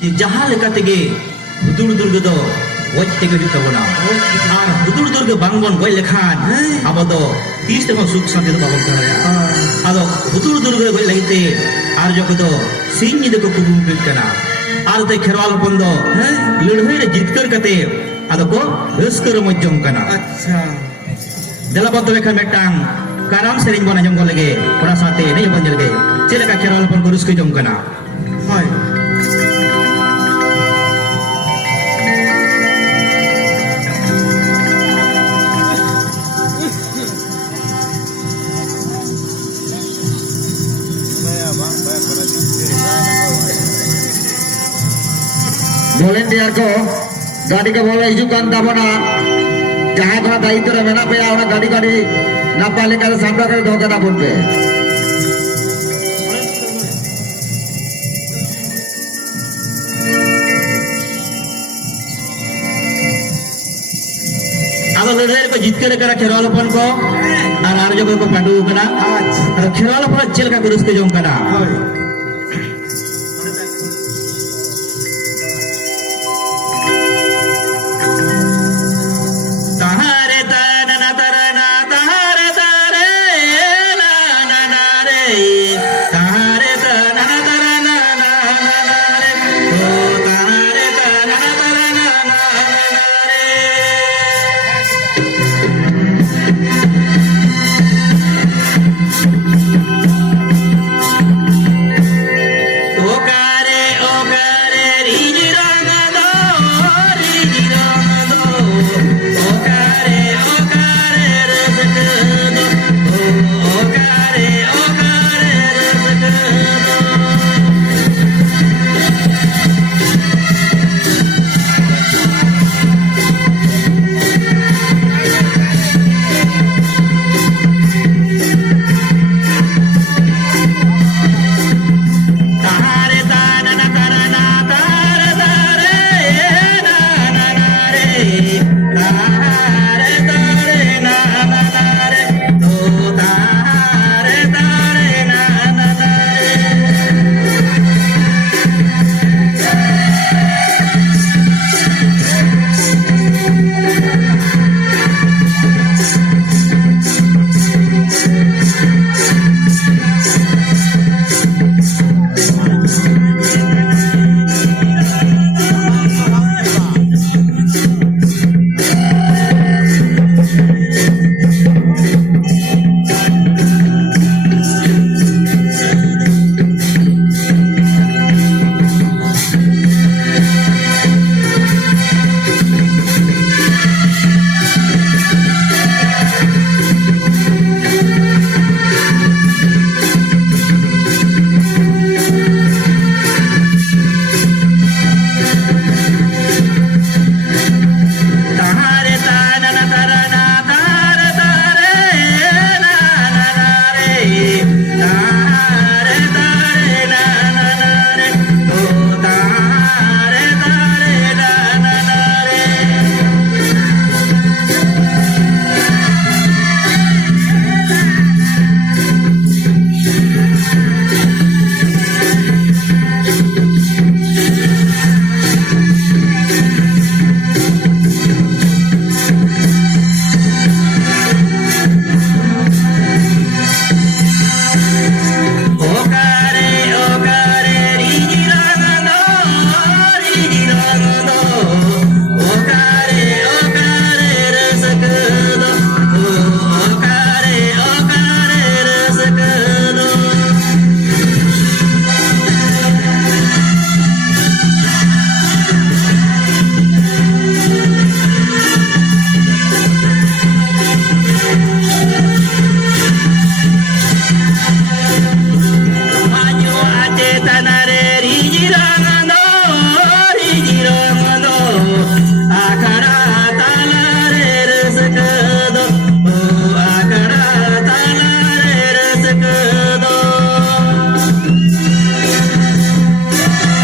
जहाँ लेकाते गे हुदुड़ दुर्ग दो गज तेगे हुयुग ताबोना और हुदुड़ दुर्ग बांगबन गज लेखान आबो दो तीस तक सुख शांति दो बाबन तहरेया आदो हुदुड़ दुर्ग गज लागिते आर जको दो सिंह निदे को कुबुम पिकना आर ते खेरवाल हपन दो लड़हई रे जितकर कते आदो को रस्कर मजम कना अच्छा देला बतो बेखा मेटांग काराम सेरिंग बना जम को लगे थोड़ा साथे नहीं बन जल गए चले का खेरवाल हपन को रस्कर जम कना हाय volunteer ko गाड़ी का बोला हिजू कान दाबना जहाँ थोड़ा दायित्व रे मेना पे आवना गाड़ी ना पाले का सामना करे धोखा ना बोल पे आदो लड़ाई को जीत के करा खेरवाल हपन को और आर जगह को पांडु कना और खेरवाल हपन चेल का गुरुस के जम कना